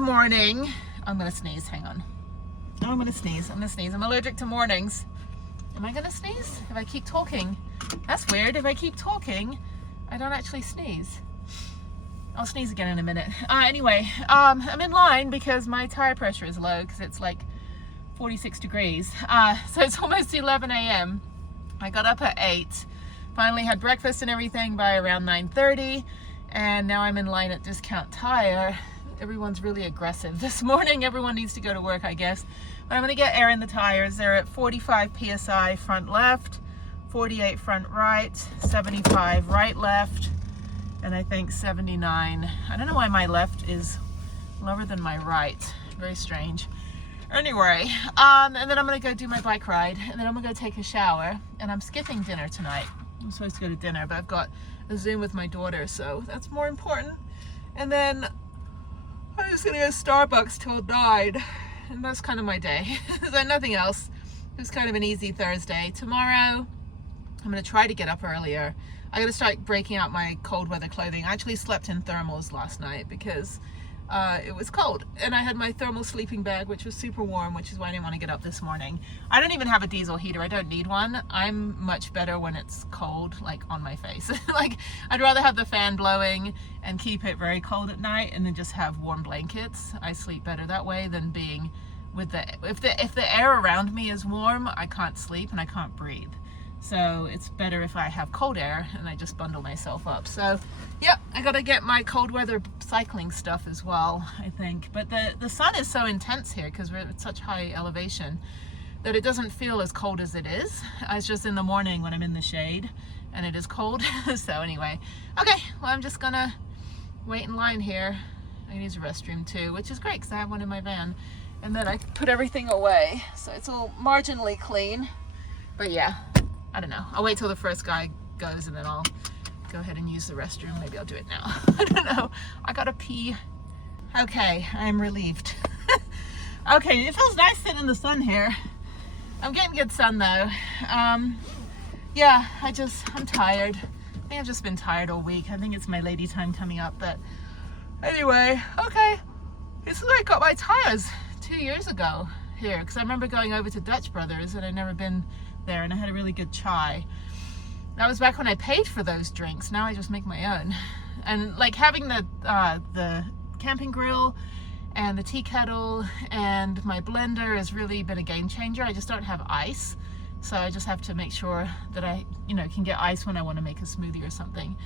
morning. I'm gonna sneeze, hang on. Oh, I'm gonna sneeze. I'm allergic to mornings. Am I gonna sneeze if I keep talking? That's weird. If I keep talking, I don't actually sneeze. I'll sneeze again in a minute. Anyway, I'm in line because my tire pressure is low because it's like 46 degrees. So it's almost 11 a.m. I got up at 8, finally had breakfast and everything by around 9:30, and now I'm in line at Discount Tire. Everyone's really aggressive this morning. Everyone needs to go to work, I guess. But I'm gonna get air in the tires. They're at 45 PSI front left, 48 front right, 75 right left, and I think 79. I don't know why my left is lower than my right. Very strange. Anyway, and then I'm gonna go do my bike ride, and then I'm gonna go take a shower, and I'm skipping dinner tonight. I'm supposed to go to dinner, but I've got a Zoom with my daughter, so that's more important. And then I'm just gonna go to Starbucks till 9, and that's kind of my day. So nothing else. It's kind of an easy Thursday. Tomorrow, I'm gonna try to get up earlier. I gotta start breaking out my cold weather clothing. I actually slept in thermals last night because it was cold, and I had my thermal sleeping bag, which was super warm, which is why I didn't want to get up this morning. I don't even have a diesel heater. I don't need one. I'm much better when it's cold, like on my face. Like, I'd rather have the fan blowing and keep it very cold at night and then just have warm blankets. I sleep better that way than being with if the air around me is warm, I can't sleep and I can't breathe. So it's better if I have cold air and I just bundle myself up. So yep, I gotta get my cold weather cycling stuff as well, I think. But the sun is so intense here because we're at such high elevation that it doesn't feel as cold as it is. It's just in the morning when I'm in the shade and it is cold. So anyway, okay, well, I'm just gonna wait in line here. I can use a restroom too, which is great because I have one in my van. And then I put everything away, so it's all marginally clean. But yeah, I don't know. I'll wait till the first guy goes and then I'll go ahead and use the restroom. Maybe I'll do it now. I don't know. I gotta pee. Okay, I'm relieved. Okay, it feels nice sitting in the sun here. I'm getting good sun though. Yeah, I'm tired. I think I've just been tired all week. I think it's my lady time coming up, but anyway, okay. This is where I got my tires 2 years ago here, because I remember going over to Dutch Brothers and I'd never been there, and I had a really good chai. That was back when I paid for those drinks. Now I just make my own. And like having the camping grill and the tea kettle and my blender has really been a game changer. I just don't have ice, so I just have to make sure that I can get ice when I want to make a smoothie or something.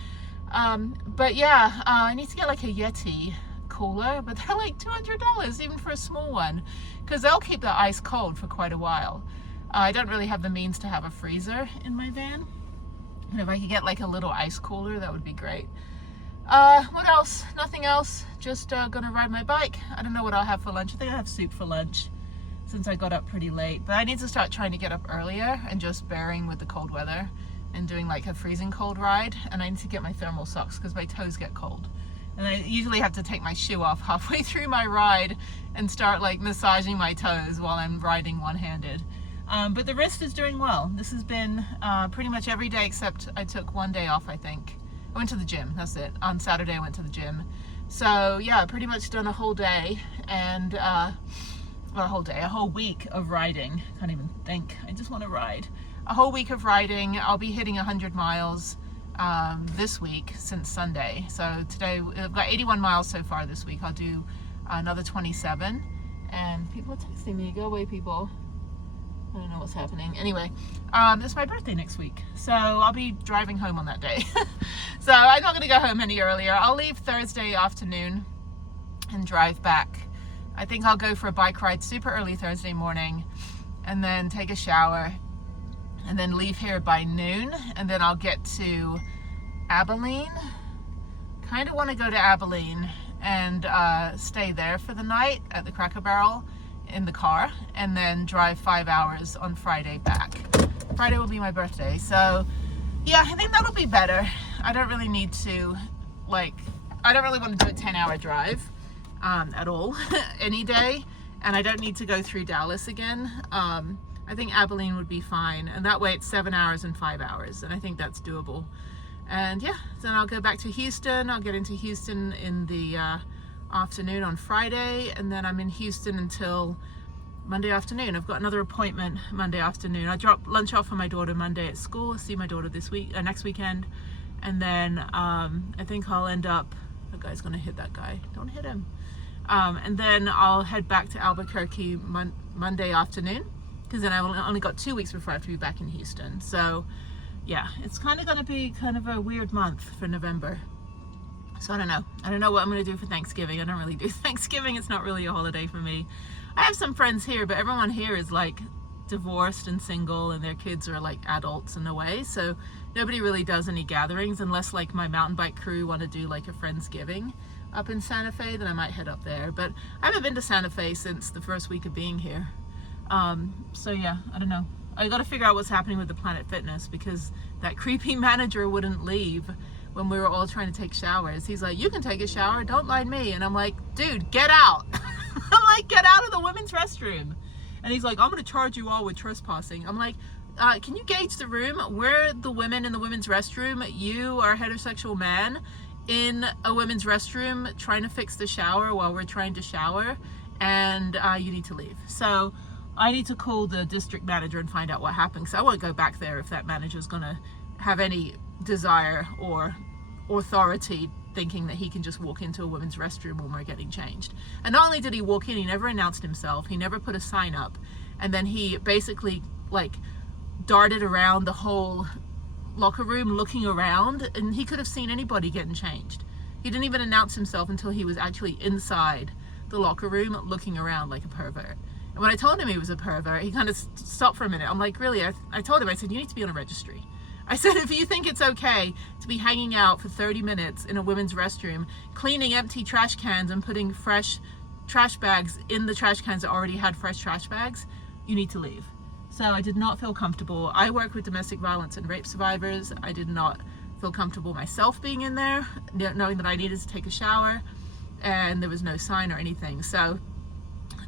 But yeah, I need to get like a Yeti cooler, but they're like $200 even for a small one, because they'll keep the ice cold for quite a while. I don't really have the means to have a freezer in my van, and if I could get like a little ice cooler, that would be great. What else? Nothing else. Just gonna ride my bike. I don't know what I'll have for lunch. I think I have soup for lunch since I got up pretty late, but I need to start trying to get up earlier and just bearing with the cold weather and doing like a freezing cold ride. And I need to get my thermal socks because my toes get cold. And I usually have to take my shoe off halfway through my ride and start like massaging my toes while I'm riding one-handed. But the wrist is doing well. This has been pretty much every day except I took one day off, I think. I went to the gym, that's it. On Saturday I went to the gym. So yeah, pretty much done a whole day, and a whole week of riding. Can't even think, I just want to ride. A whole week of riding. I'll be hitting 100 miles this week since Sunday. So today I've got 81 miles so far this week. I'll do another 27, and people are texting me, go away people. I don't know what's happening. Anyway, it's my birthday next week, so I'll be driving home on that day. So I'm not gonna go home any earlier. I'll leave Thursday afternoon and drive back. I think I'll go for a bike ride super early Thursday morning, and then take a shower, and then leave here by noon, and then I'll get to Abilene. Kind of want to go to Abilene and stay there for the night at the Cracker Barrel in the car, and then drive 5 hours on Friday back. Friday will be my birthday, so yeah, I think that'll be better. I don't really need to, I don't really want to do a 10-hour drive at all any day, and I don't need to go through Dallas again. I think Abilene would be fine, and that way it's 7 hours and 5 hours, and I think that's doable. And yeah, then I'll go back to Houston. I'll get into Houston in the afternoon on Friday, and then I'm in Houston until Monday afternoon. I've got another appointment Monday afternoon. I drop lunch off for my daughter Monday at school, see my daughter this week, next weekend, and then I think I'll end up, that guy's gonna hit that guy, don't hit him. And then I'll head back to Albuquerque Monday afternoon, because then I've only got 2 weeks before I have to be back in Houston. So yeah, it's kind of gonna be kind of a weird month for November. So I don't know what I'm gonna do for Thanksgiving. I don't really do Thanksgiving. It's not really a holiday for me. I have some friends here, but everyone here is like divorced and single, and their kids are like adults in a way. So nobody really does any gatherings unless like my mountain bike crew want to do like a Friendsgiving up in Santa Fe, then I might head up there. But I haven't been to Santa Fe since the first week of being here. So yeah, I don't know. I got to figure out what's happening with the Planet Fitness, because that creepy manager wouldn't leave when we were all trying to take showers. He's like, you can take a shower, don't mind me. And I'm like, dude, get out. I'm like, get out of the women's restroom. And he's like, I'm gonna charge you all with trespassing. I'm like, can you gauge the room? We're the women in the women's restroom. You are a heterosexual man in a women's restroom trying to fix the shower while we're trying to shower, and you need to leave. So I need to call the district manager and find out what happened, because I won't go back there if that manager's gonna have any desire or authority thinking that he can just walk into a women's restroom when we're getting changed. And not only did he walk in, he never announced himself, he never put a sign up, and then he basically like darted around the whole locker room looking around, and he could have seen anybody getting changed. He didn't even announce himself until he was actually inside the locker room looking around like a pervert. And when I told him he was a pervert, he kind of stopped for a minute. I'm like, really? I told him, I said, you need to be on a registry. I said, if you think it's okay to be hanging out for 30 minutes in a women's restroom, cleaning empty trash cans and putting fresh trash bags in the trash cans that already had fresh trash bags, you need to leave. So I did not feel comfortable. I work with domestic violence and rape survivors. I did not feel comfortable myself being in there, knowing that I needed to take a shower, and there was no sign or anything. So,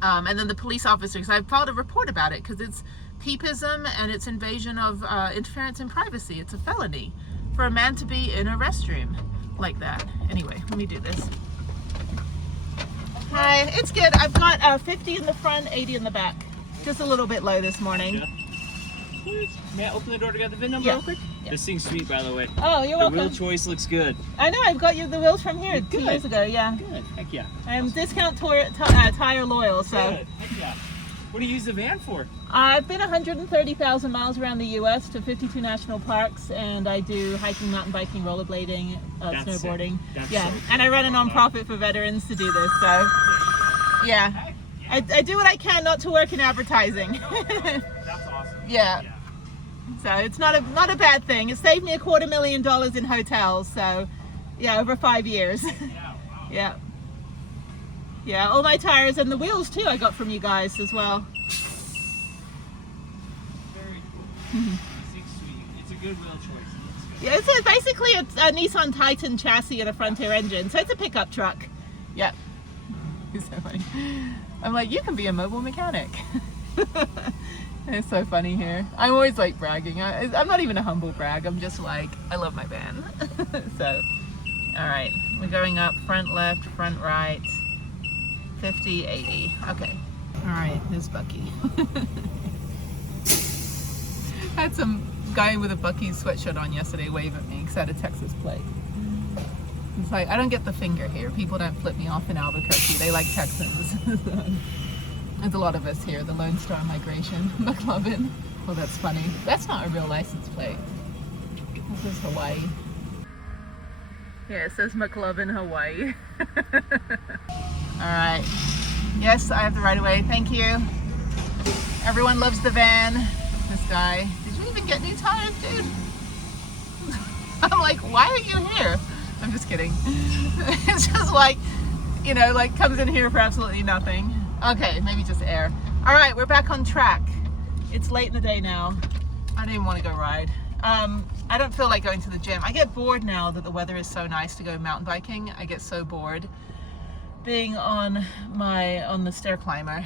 and then the police officers, I filed a report about it because it's peepism and it's invasion of interference in privacy. It's a felony for a man to be in a restroom like that. Anyway, let me do this. Hi, it's good. I've got 50 in the front, 80 in the back. Just a little bit low this morning. May I open the door to get the VIN number real quick? Yeah. This thing's sweet, by the way. Oh, you're welcome. The wheel choice looks good. I know, I've got you the wheels from here 2 years ago, yeah. Good, heck yeah. I'm discount tire loyal, so. Good, heck yeah. What do you use the van for? I've been 130,000 miles around the U.S. to 52 national parks, and I do hiking, mountain biking, rollerblading, snowboarding. Yeah, so cool. And I run a nonprofit for veterans to do this, so yeah. I do what I can not to work in advertising. That's awesome. Yeah. So it's not a bad thing. It saved me $250,000 in hotels, so yeah, over 5 years. Yeah, wow. Yeah. Yeah, all my tires and the wheels too I got from you guys as well. Very cool. It's a good wheel choice. Yeah, it's basically a Nissan Titan chassis and a Frontier engine, so it's a pickup truck. Yep. It's so funny. I'm like, you can be a mobile mechanic. It's so funny here. I'm always like bragging. I'm not even a humble brag. I'm just like, I love my van. So, all right, we're going up front left, front right. 50, 80. Okay. All right, there's Bucky. I had some guy with a Bucky's sweatshirt on yesterday wave at me because I had a Texas plate. It's like, I don't get the finger here. People don't flip me off in Albuquerque. They like Texans. There's a lot of us here. The Lone Star Migration. McLovin. Well, that's funny. That's not a real license plate. This is Hawaii. Yeah, it says McLovin, Hawaii. Alright. Yes, I have the right of way. Thank you. Everyone loves the van. This guy. Did you even get new tires, dude? I'm like, why are you here? I'm just kidding. It's just like, you know, like comes in here for absolutely nothing. Okay, maybe just air. Alright, we're back on track. It's late in the day now. I don't even want to go ride. I don't feel like going to the gym. I get bored now that the weather is so nice to go mountain biking. I get so bored being on the stair climber.